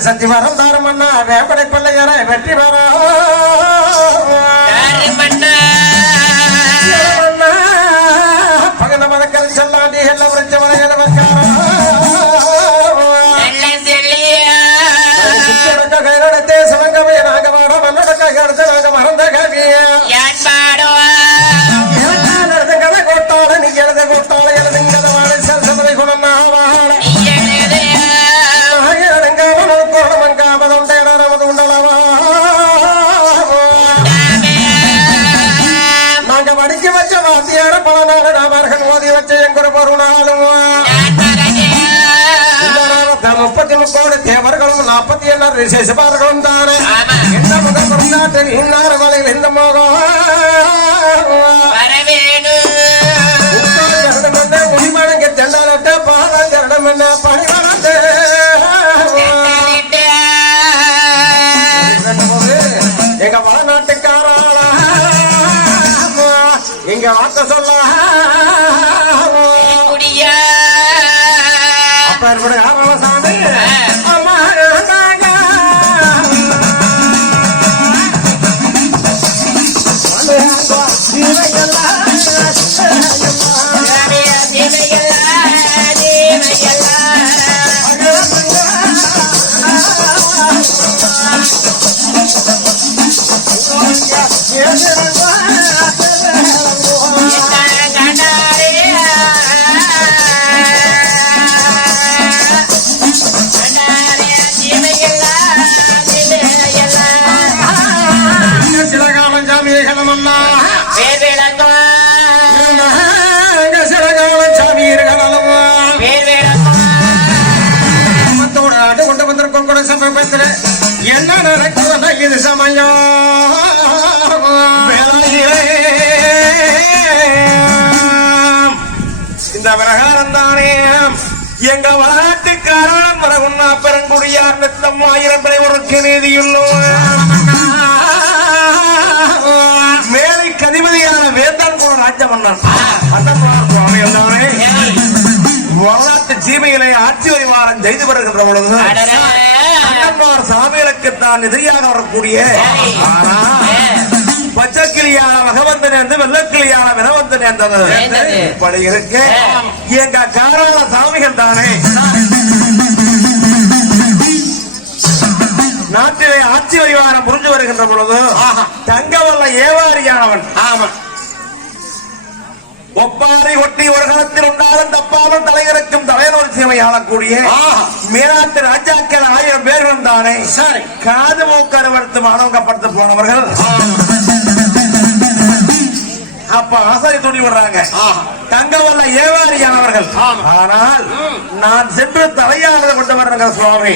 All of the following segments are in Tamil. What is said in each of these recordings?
பிள்ளையார சத்தி வரம் தாருமண்ணா வேம்படை பிள்ளையார வெற்றி வரம் முக்கோடு தேவர்களும் நாற்பத்தி ஏழு விசேஷபார்களும் தானே எந்த முகம் கொண்டாட்டில் இன்னார் மலையில் இந்த மோகம்? என்ன? முடிமடங்க ஜெண்டாலட்ட பால ஜரணம் என்ன? பணிவரத்து எங்க வடநாட்டுக்காரா எங்க வார்த்தை சொல்ல. அப்ப காலம் சாமியை கிளம்புன்னா சில காலம் சாமியர் கிளம்பும் குடும்பத்தோட ஆட்டு கொண்டு வந்திருக்கோம் கூட சமீபத்தில் என்ன நடக்குதுன்னா இது சமயம். இந்த பிரகாரம் தானே எங்க வரலாற்றுக்காரன் மரகுன்னா பெருங்குடியார் நித்தம் ஆயிரம் பிழை உனக்கு நீதியுள்ளோ மேலைக்கு அதிபதியான வேந்தான் கூட ராஜ்ய மன்னன் அந்த சுவாமி வந்தவனே வரலாற்று சீமைகளை ஆட்சி வைவாரம் செய்து வருகின்ற பொழுது அண்ணன்மார் சாமிகளுக்கு தான் எதிரியாக வரக்கூடிய ஆனா பச்சைக்கிளியான மகவந்தன் என்று வெள்ளக்கிளியான வினவந்தன் என்றது. சேர்ந்தது. இப்படி இருக்கு. எங்க காராள சாமிகள் தானே. நாட்டிலே ஆட்சி வைவாரம் புரிஞ்சு வருகின்ற பொழுது தங்கவல்ல ஏவாரியானவன். ஆமா. ஒப்பாரி ஒட்டி ஒரு காலத்தில் உண்டாலும் தப்பாலும் தலைவருக்கும் தலைவர் சேவை ஆளக்கூடிய மேலாட்டு ராஜாக்கள் ஆயிரம் பேர் வந்தானே சரி. காது மூக்கருவர்த்து மாணவங்கப்படுத்த போனவர்கள். அப்ப ஆசாரி துணி விடுறாங்க. தங்கவல்ல ஏவாரியானவர்கள். ஆனால் நான் சென்று தலையாளர் கொண்டு வர்றேங்க சுவாமி.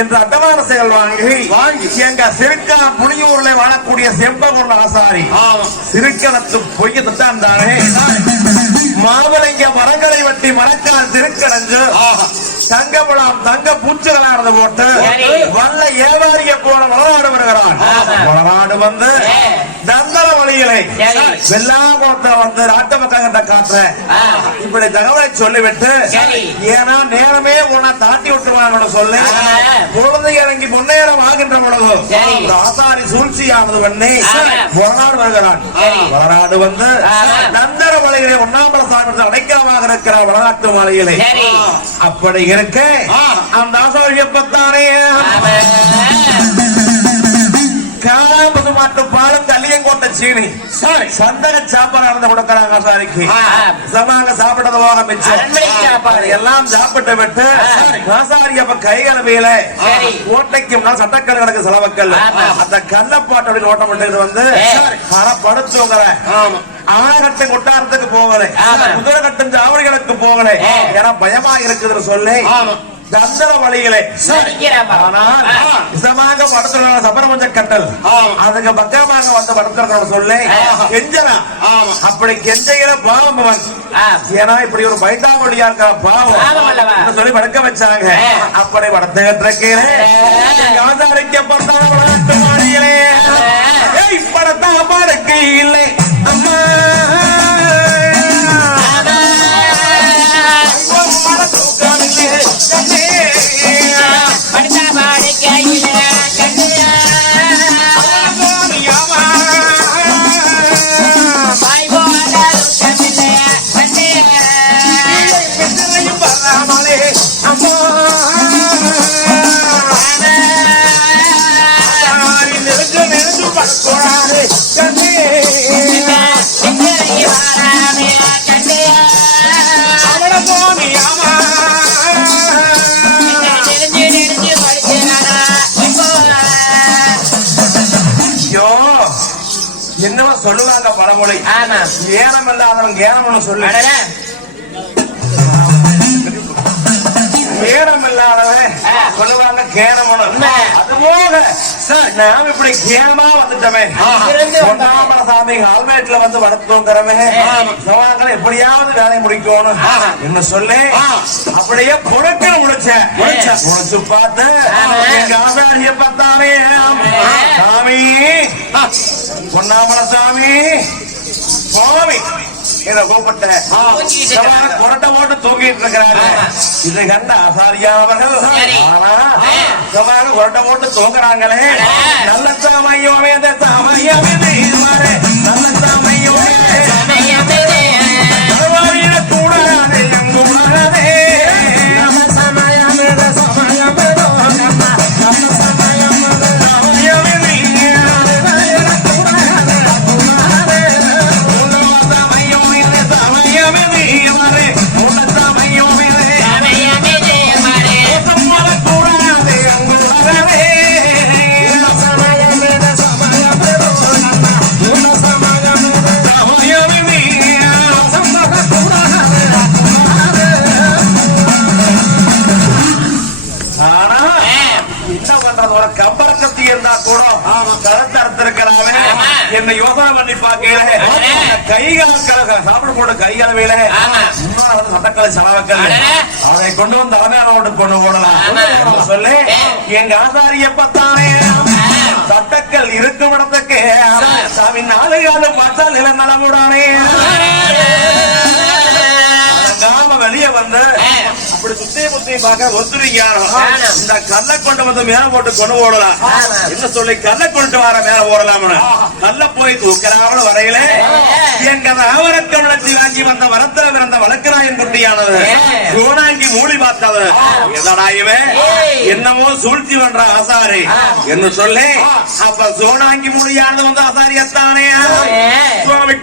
என்று அட்டவாரசைகள் வாங்கி வாங்கி. எங்க சிறுக்கா புளியூர்ல வாழக்கூடிய செம்பகுள்ள ஆசாரி ஆமா திருக்கணத்து பொய்ய திட்டம் தானே மாமலைங்க மரங்களை வெட்டி மரக்கால் திருக்கடைஞ்சு. தங்கப்பழம் தங்க பூச்சிகளானது போட்டு. வல்ல ஏவாரிய போல வளநாடு வருகிறான் ஆஹா. வளநாடு வந்து ஏ. தந்தர வழிகளை. வெள்ளாங்கோட்டை வந்து நாட்டு மக்கள் கிட்ட காட்டுறேன். இப்படி தகவலை சொல்லிவிட்டு. ஏன்னா நேரமே உன்னை தாண்டி விட்டுருவாங்க சொல்லி. பொழுது இறங்கி முன்னேறம் ஆகின்ற பொழுது ஆசாரி சூழ்ச்சியானது பண்ணி ஆஹா. வளநாடு வருகிறான் சரி. வளநாடு வந்து. நந்தர மலையிலே ஒன்னாம்பல சாமி அடைக்கலமாக இருக்கிற வளநாட்டு மலையிலே. அப்படி இருக்க. அந்த ஆசாரியப்பத்தானே காலாம்பது மாட்டு கல்லியங்கோட்டை சீனி சரி சந்தக சாப்பாடு நடந்து கொடுக்கறாங்க ஆ. சமாங்க சாப்பிட்டது போக மிச்சம். எல்லாம் சாப்பிட்டு விட்டு சரி. ஆசாரி அப்ப கை அளவையில. ஓட்டைக்கு முன்னால் சட்டக்கல்லுக்கு செலவுக்கல் ஆமா. அந்த கல்லப்பாட்டு அப்படின்னு ஓட்டம் வந்து சரி. படுத்துவங்கிற ஆமா ஆகட்டும் கொட்டாரத்துக்கு போகல. குதிரை கட்டும் ஜாவடிகளுக்கு போகல. ஏன்னா பயமா இருக்குதுன்னு சொல்லி ஆமா தந்திர வழிகளை. ஆனால் படுத்துற சபரமஞ்ச கட்டல். அதுக்கு பக்கமாக வந்து படுத்துறோம் சொல்லி. கெஞ்சனா. ஆமா. அப்படி கெஞ்சையில பாவம். ஏன்னா இப்படி ஒரு பைத்தாமொழியா இருக்கா பாவம். சொல்லி படுக்க வச்சாங்க. அப்படி படுத்துகிட்டு இருக்கிறேன் அவதரிக்கப்பட்டான விளையாட்டு மாடியிலே. ஆ. ஏய் படத்த அம்மாளுக்கு இல்லை என்னவா சொல்லுவாங்க பழமொழி. ஏனம் இல்லாதவன் கேனம்னு சொல்லு. ஏனம் இல்லாதவன். சொல்லுவாங்க கேனம்னு உண்மை. அது போக நாம் இப்படி கேனமா வந்துட்டோமே. பொன்னாமல சாமி ஹால்மேட்ல வந்து வளர்த்துங்கிறமே. சவாக்களை எப்படியாவது வேலை முடிக்கணும். என்ன சொல்லி. அப்படியே பொறுக்க முடிச்சேன் முடிச்ச. முடிச்சு பார்த்து. எங்க ஆசாரிய பார்த்தானே சாமி பொன்னாமல சாமி சுவாமி இத கூப்பிட்ட தூங்கிட்டு. புரட்ட போட்டு தூக்கிட்டு இருக்கிறாரு. இது கண்ட ஆசாரியா அவர்கள் புரட்ட போட்டு தூங்குறாங்களே. நல்ல சாமையோமே. நல்ல சாமையோமே என்ன யோசனை பண்ணி பாக்கிறேன் அடடே. கை கால சாப்பிட போட்ட கை கலவையில ஆமா. முன்னாள் வந்து சட்டக்கலை செலவக்கல். அதை கொண்டு வந்து ஓட்டு கொண்டு போடலாம். சொல்லி. எங்க ஆசாரிய பத்தானே சட்டக்கல் இருக்கும் இடத்துக்கு. சாமி நாலு காலம் மசால் நில வெளியே வந்து. அப்படி சுத்தி முத்தி பார்க்க ஒத்துருக்கானோ ஆமா. இந்த கல்லை கொண்டு வந்து மேல போட்டு கொண்டு போடலாம் ஆமா. என்ன சொல்லி கல்லை கொண்டு வர மேல போடலாம்னு கல்ல போய் தூக்கலாம்னு வரையில எங்க ஆவரக்கவனத்தை வாங்கி வந்த வரத்த பிறந்த வழக்கராயன் குட்டியானது. கோணாங்கி மூடி பார்த்தது. எதடா இவன். என்னமோ சூழ்ச்சி பண்ற ஆசாரி. என்ன சொல்லி அப்ப சோனாங்கி மூடியானது வந்து ஆசாரியத்தானே. சுவாமி